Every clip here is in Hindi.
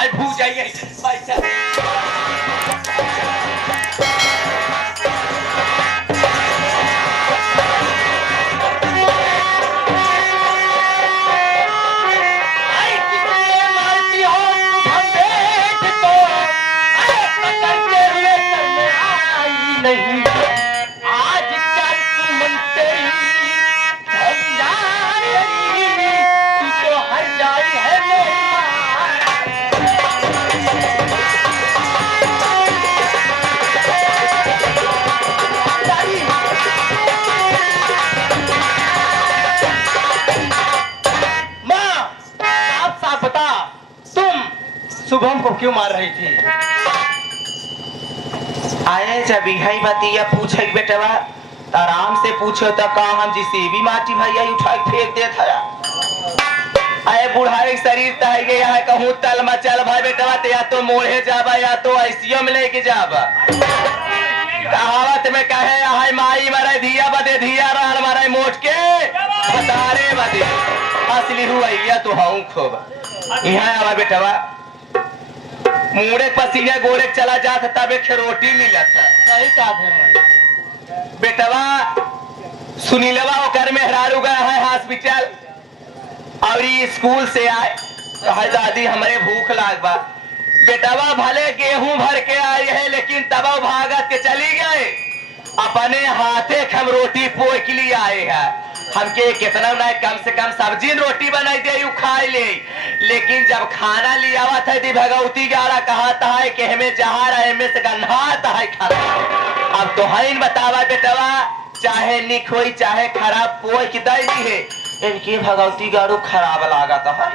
भाई भूल जाइए पैसा। नहीं आज कल तुम तो हर जाई है माँ। साफ साफ बता, तुम शुभम को क्यों मार रही थी? आए जब यही बतिया पूछे बेटवा तो आराम से पूछो तो का हम जिसे भी माटी भैया उठा के फेंक दे था। आए बुढ़ाई शरीर तह गया है कहूँ तल मचल भाई बेटवा तो या तो मोड़े जाबा या तो ऐसियो में लेके जाबा। कहावत में कहे हाय माई मरे धिया बदे धिया रहन मरे मोट के बतारे बदे असली हुआ तो हूँ खूब यहाँ आवा बेटवा मुड़े पसीने गोरे चला जाता तब एक रोटी मिला था। सही कहा थे बेटवा सुनीलवा ओकर मेहरारू गया है हॉस्पिटल और ये स्कूल से आए कहा दादी हमारे भूख लाग बा। बेटवा भले गेहूं भर के आए है लेकिन तब भागत के चली गए अपने हाथे हम रोटी पोए के लिए आए हैं। हमके कितना ना कम से कम सब्जी रोटी बनाई दे खाए ले, लेकिन जब खाना लिया हुआ था दी भगवती गाड़ा कहा है कि हमें जहाँ रहे में से गन्हाता है खाना। अब तो है बतावा बेटवा चाहे निक हो चाहे खराब पोए की दैनी है इनकी भगवती गाड़ू खराब लागत है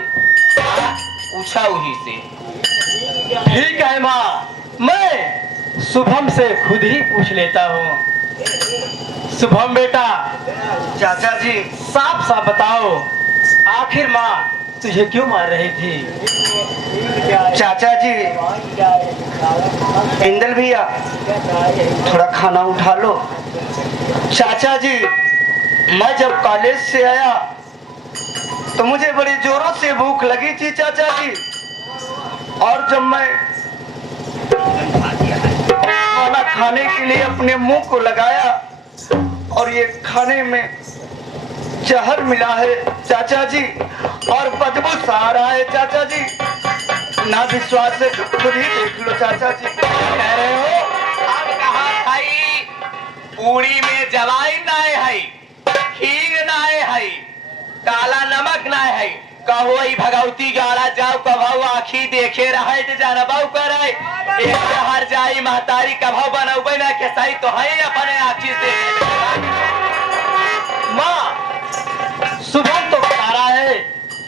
पूछा वही से। ठीक है माँ, मैं शुभम से खुद ही पूछ लेता हूँ। शुभम बेटा, चाचा जी साफ साफ बताओ आखिर माँ तुझे क्यों मार रही थी? चाचा जी इंदल भैया थोड़ा खाना उठा लो। चाचा जी मैं जब कॉलेज से आया तो मुझे बड़ी जोरों से भूख लगी थी चाचा जी, और जब मैं खाना खाने के लिए अपने मुंह को लगाया और ये खाने में जहर मिला है चाचा जी और बदबू सा आ रहा है चाचा जी। ना विश्वास है खुद ही देख लो चाचा जी। कह रहे हो अब कहा भाई पूरी में जवाइन ना है हींग ना है काला नमक ना है कहो भगवती गाड़ा जाओ कभाऊ आखी देखे रहे तो जानबाऊ करे एक हर जाई महतारी कभाऊ बनौबे ना के सही तो है अपने आखी से। माँ शुभम तो बता रहा है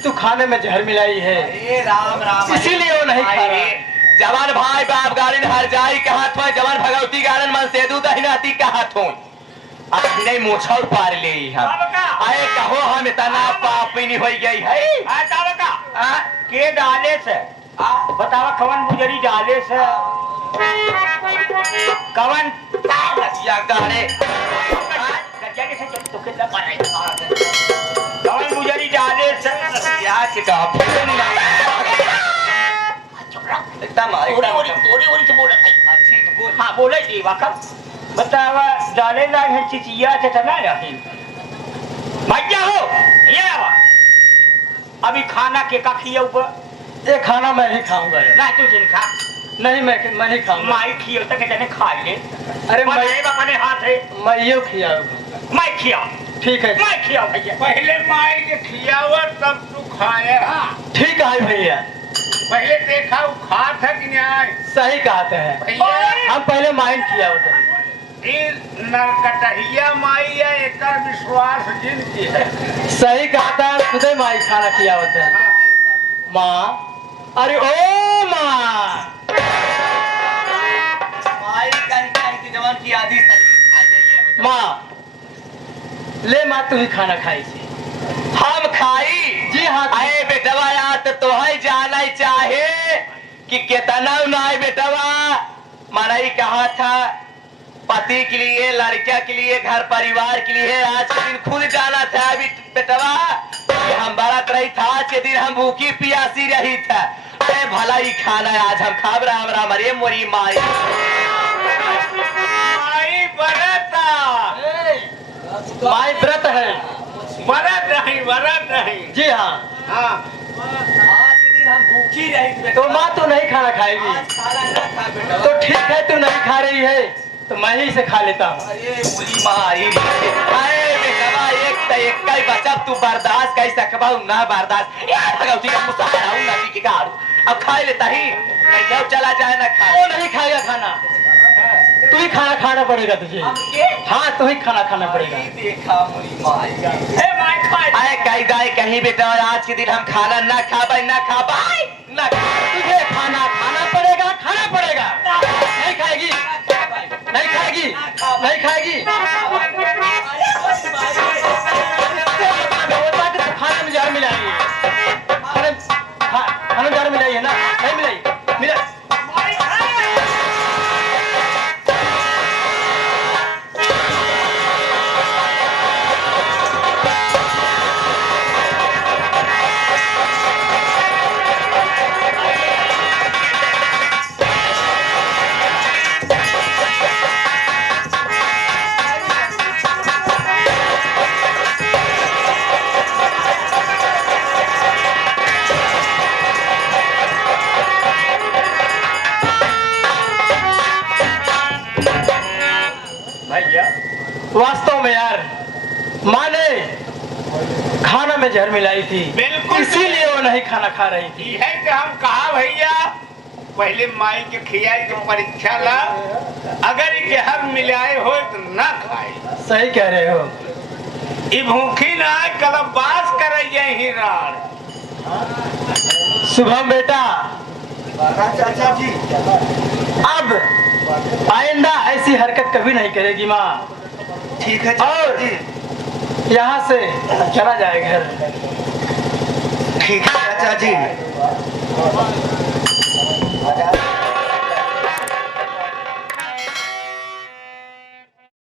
तू खाने में जहर मिलाई है, राम राम इसीलिए वो नहीं खा रहा। जवान भाई बाप गाड़ी हर जाई का हाथ में जवान भगवती गाड़न मन से दू दहिनाती का हाथ हो नहीं मोछाउ पार ले आए कहो हम इतना पाप नहीं हो गई है के डाले से बतावा कवन बुजरी डाले से कवन या गाड़े कवन बुजरी डाले से या के का हाँ बोले जी वाकब बतावा डाले ना है चिचिया से तना रही भैया हो ये आवा अभी खाना के का खिया ऊपर ये खाना मैं ही खाऊंगा ना तू जिन खा नहीं मैं ही खाऊंगा माई खियो तक जने खा ले अरे मैं अपने हाथ है मैं यो खियाऊंगा मैं खिया ठीक है मैं खिया भैया पहले माई के खियावा तब तू खाए। ठीक है भैया पहले देखा वो खा था कि नहीं? सही कहते हैं भैया हम पहले माइंड किया होता नरकटहिया माई या एक विश्वास जिनकी है सही कहता है खुदे माई खाना किया होता है। माँ अरे ओ माँ जवान की आदि माँ ले माँ तू ही खाना खाई थी हम खाई जी हाँ आए बेटवा यार तो है जाना ही चाहे कि कितना ना बेटवा मनाई कहा था पति के लिए लड़किया के लिए घर परिवार के लिए आज के दिन खुद जाना था अभी बेटवा हम बारात रही था आज के दिन हम भूखी प्यासी रही था अरे भला ही खाना है आज हम खाब राम राम अरे मोरी माई माई बरता माई व्रत है। बरत नहीं जी हाँ। हाँ आज के दिन हम भूखी रही तो माँ तो नहीं खाना खाएगी। खाना ना खा बेटा तो ठीक है, तू नहीं खा रही है तो मैं ही से खा लेता हूँ। अरे मोरी माई अरे बेटा एक कई बच्चा तू बर्दाश्त कर सकबा ना बर्दाश्त यार भगवती का मुसाफिर हूं नदी के गाड़ू अब खा लेता ही नहीं चला जाए ना खा वो नहीं खाएगा खाना, तू ही खाना खाना पड़ेगा तुझे। हाँ तू ही खाना खाना पड़ेगा। देखा मोरी माई ए माई खाए आए कहीं दाई कहीं बेटा और आज के दिन हम खाना ना खा पाए ना तुझे खाना खाना पड़ेगा, खाना पड़ेगा। नहीं खाएगी, नहीं खाएगी, नहीं खाएगी। होता कि तो खाने में जहर मिलाई है। खाने में जहर मिलाई है ना? नहीं मिलाई मिला। वास्तव में यार माँ ने खाना में जहर मिलाई थी, बिल्कुल। इसीलिए वो नहीं खाना खा रही थी। है कि हम कहा भैया पहले माई के खियाई के परीक्षा ला, अगर ये जहर मिलाए हो तो ना खाए। सही कह रहे हो। ये भूखी ना कलबास कर ही राण। शुभम बेटा, चाचा जी अब आइंदा ऐसी हरकत कभी नहीं करेगी माँ। ठीक है और यहाँ से चला जाए घर। ठीक है चाचा जी